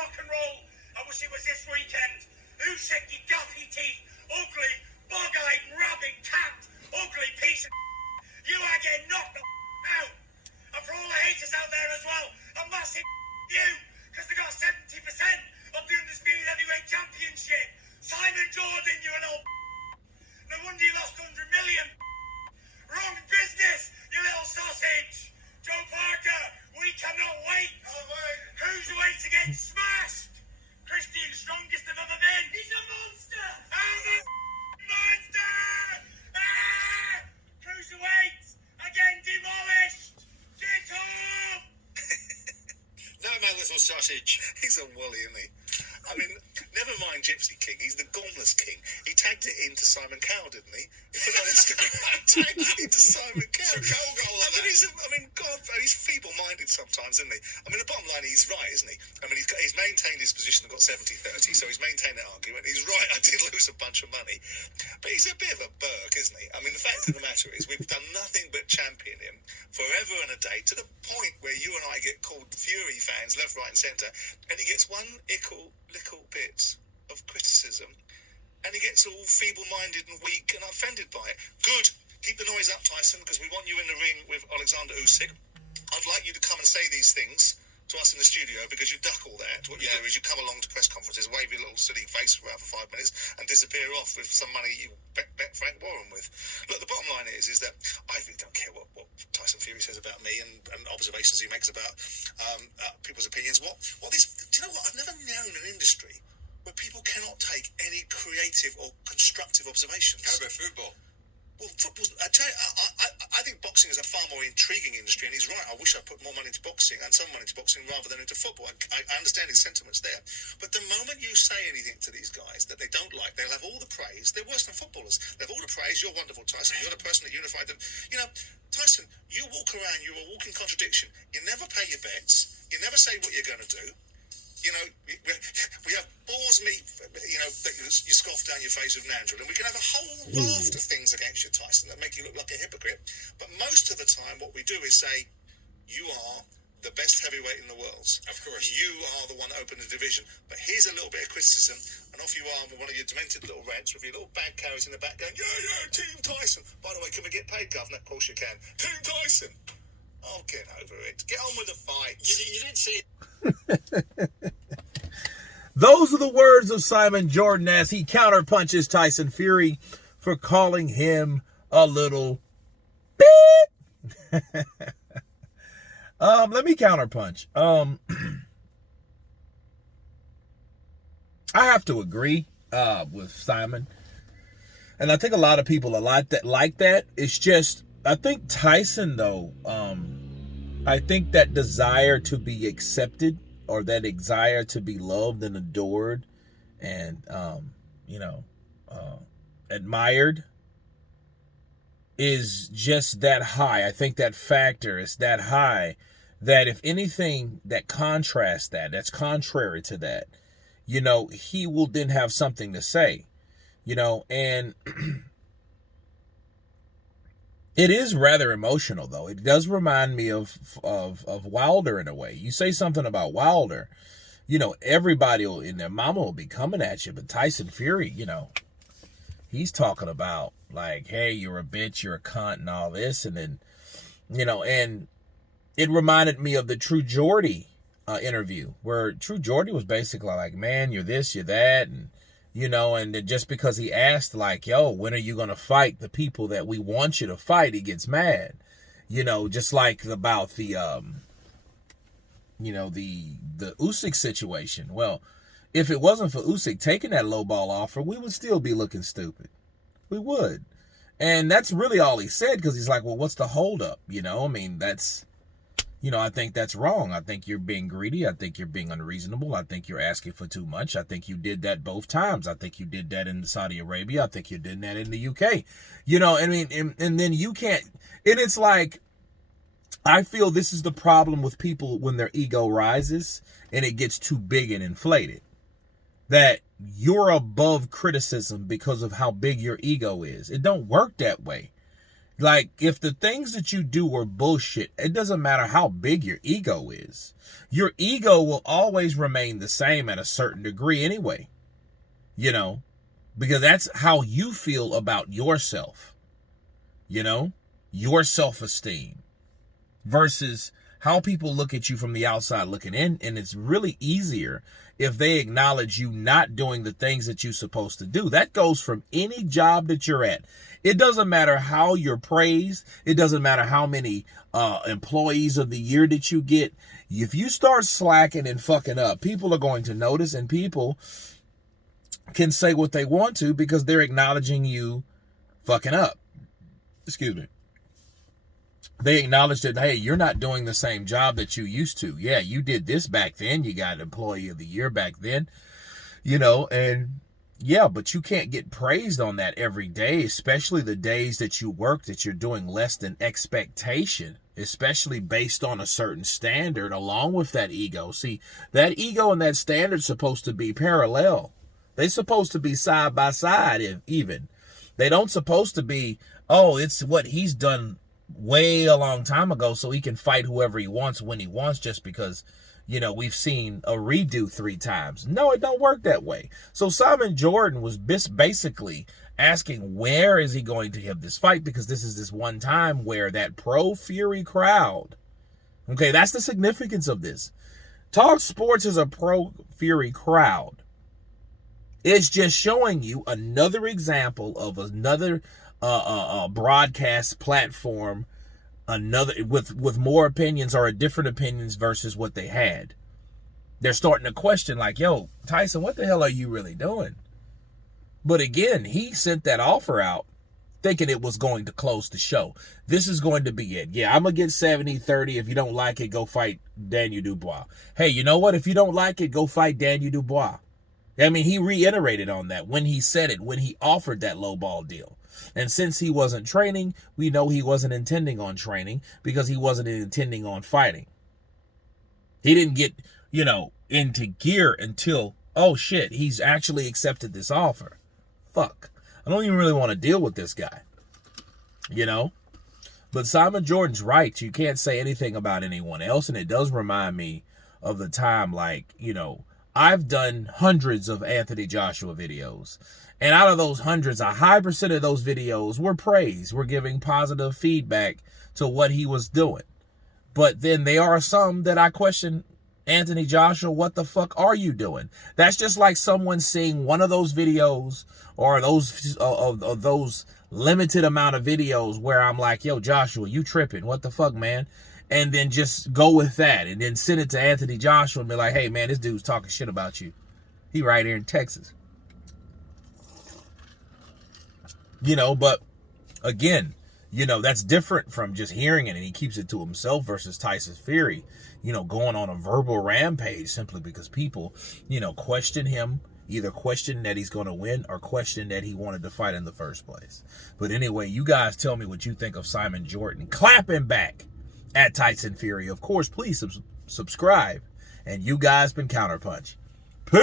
rock and roll. I wish it was this weekend. Usyk, you guppy teeth, ugly, bug-eyed, rabbit, cat, ugly piece of you are getting knocked the out. And for all the haters out there as well, a massive you, because they got 70% of the Undisputed Heavyweight Championship. Simon Jordan, you an old no wonder you lost 100 million. Wrong business, you little sausage. Joe Parker, we cannot wait. Cruiserweights are getting smashed. Christian's strongest they've ever been. He's a monster. I'm a monster. Ah! Cruiserweights are getting demolished. Get up. No, my little sausage. He's a woolly, isn't he? I mean, never mind Gypsy King. He's the Gormless King. He tagged it into Simon Cowell, didn't he? He put it on Instagram. Tagged it into Simon Cowell. God, he's feeble-minded sometimes, isn't he? I mean, the bottom line, he's right, isn't he? I mean, he's maintained his position and got 70-30, so he's maintained that argument. He's right, I did lose a bunch of money. But he's a bit of a berg, isn't he? I mean, the fact of the matter is we've done nothing but champion him forever and a day, to the point where you and I get called Fury fans left, right and centre, and he gets one little bit of criticism, and he gets all feeble-minded and weak and offended by it. Good. Keep the noise up, Tyson, because we want you in the ring with Alexander Usyk. I'd like you to come and say these things to us in the studio, because you duck all that. What you do is you come along to press conferences, wave your little silly face around for 5 minutes, and disappear off with some money you bet Frank Warren with. Look, the bottom line is that I really don't care what Tyson Fury says about me and observations he makes about people's opinions. Do you know what? I've never known an industry where people cannot take any creative or constructive observations. How about football? Well, football's... I think boxing is a far more intriguing industry, and he's right. I wish I put more money into boxing and some money into boxing rather than into football. I understand his sentiments there. But the moment you say anything to these guys that they don't like, they'll have all the praise. They're worse than footballers. They have all the praise. You're wonderful, Tyson. You're the person that unified them. You know, Tyson, you walk around, you're a walking contradiction. You never pay your bets. You never say what you're going to do. You know, we have boar's meat, you know, that you scoff down your face with Nandril, and we can have a whole raft of things against you, Tyson, that make you look like a hypocrite. But most of the time, what we do is say, you are the best heavyweight in the world. Of course. You are the one opening the division. But here's a little bit of criticism, and off you are with one of your demented little rants with your little bag carriers in the back going, yeah, Team Tyson. By the way, can we get paid, Governor? Of course you can. Team Tyson. Oh, get over it. Get on with the fight. You did say... Those are the words of Simon Jordan as he counterpunches Tyson Fury for calling him a little beep. Let me counterpunch. I have to agree with Simon, and I think a lot of people are like that. It's just, I think Tyson though, I think that desire to be accepted, or that desire to be loved and adored and, admired, is just that high. I think that factor is that high that if anything that contrasts that's contrary to that, you know, he will then have something to say, you know, and it is rather emotional, though. It does remind me of Wilder in a way. You say something about Wilder, you know, everybody in their mama will be coming at you. But Tyson Fury, you know, he's talking about like, hey, you're a bitch, you're a cunt, and all this. And then, you know, and it reminded me of the True Geordie interview, where True Geordie was basically like, man, you're this, you're that, and you know, and just because he asked, like, yo, when are you going to fight the people that we want you to fight, he gets mad. You know, just like about the, the Usyk situation. Well, if it wasn't for Usyk taking that low ball offer, we would still be looking stupid. We would. And that's really all he said, because he's like, well, what's the holdup? You know, I mean, that's, you know, I think that's wrong. I think you're being greedy. I think you're being unreasonable. I think you're asking for too much. I think you did that both times. I think you did that in Saudi Arabia. I think you did that in the UK. You know, I mean, and then you can't, and it's like, I feel this is the problem with people when their ego rises and it gets too big and inflated. That you're above criticism because of how big your ego is. It don't work that way. Like, if the things that you do are bullshit, it doesn't matter how big your ego is. Your ego will always remain the same at a certain degree anyway. You know, because that's how you feel about yourself. You know, your self-esteem versus how people look at you from the outside looking in. And it's really easier if they acknowledge you not doing the things that you're supposed to do. That goes from any job that you're at. It doesn't matter how you're praised. It doesn't matter how many employees of the year that you get. If you start slacking and fucking up, people are going to notice, and people can say what they want to because they're acknowledging you fucking up. Excuse me. They acknowledge that, hey, you're not doing the same job that you used to. Yeah, you did this back then. You got employee of the year back then, you know, and yeah, but you can't get praised on that every day, especially the days that you work that you're doing less than expectation, especially based on a certain standard along with that ego. See, that ego and that standard supposed to be parallel. They're supposed to be side by side even. They don't supposed to be, oh, it's what he's done way a long time ago so he can fight whoever he wants when he wants just because, you know, we've seen a redo 3 times. No, it don't work that way. So Simon Jordan was basically asking, where is he going to have this fight? Because this is this one time where that pro-Fury crowd, okay, that's the significance of this. Talk Sports is a pro-Fury crowd. It's just showing you another example of another broadcast platform, another with more opinions or different opinions versus what they had. They're starting to question like, yo, Tyson, what the hell are you really doing? But again, he sent that offer out thinking it was going to close the show. This is going to be it. Yeah, I'm going to get 70-30. If you don't like it, go fight Daniel Dubois. Hey, you know what? If you don't like it, go fight Daniel Dubois. I mean, he reiterated on that when he said it, when he offered that lowball deal. And since he wasn't training, we know he wasn't intending on training because he wasn't intending on fighting. He didn't get, you know, into gear until, oh shit, he's actually accepted this offer. Fuck. I don't even really want to deal with this guy. You know? But Simon Jordan's right. You can't say anything about anyone else. And it does remind me of the time, like, you know, I've done hundreds of Anthony Joshua videos. And out of those hundreds, a high percent of those videos were praised. We're giving positive feedback to what he was doing. But then there are some that I question, Anthony Joshua, what the fuck are you doing? That's just like someone seeing one of those videos or those of those limited amount of videos where I'm like, yo, Joshua, you tripping. What the fuck, man? And then just go with that and then send it to Anthony Joshua and be like, hey, man, this dude's talking shit about you. He right here in Texas. You know, but again, you know, that's different from just hearing it and he keeps it to himself versus Tyson Fury, you know, going on a verbal rampage simply because people, you know, question him, either question that he's going to win or question that he wanted to fight in the first place. But anyway, you guys tell me what you think of Simon Jordan. Clap him back at Tyson Fury. Of course, please subscribe. And you guys been Counterpunch. Peace!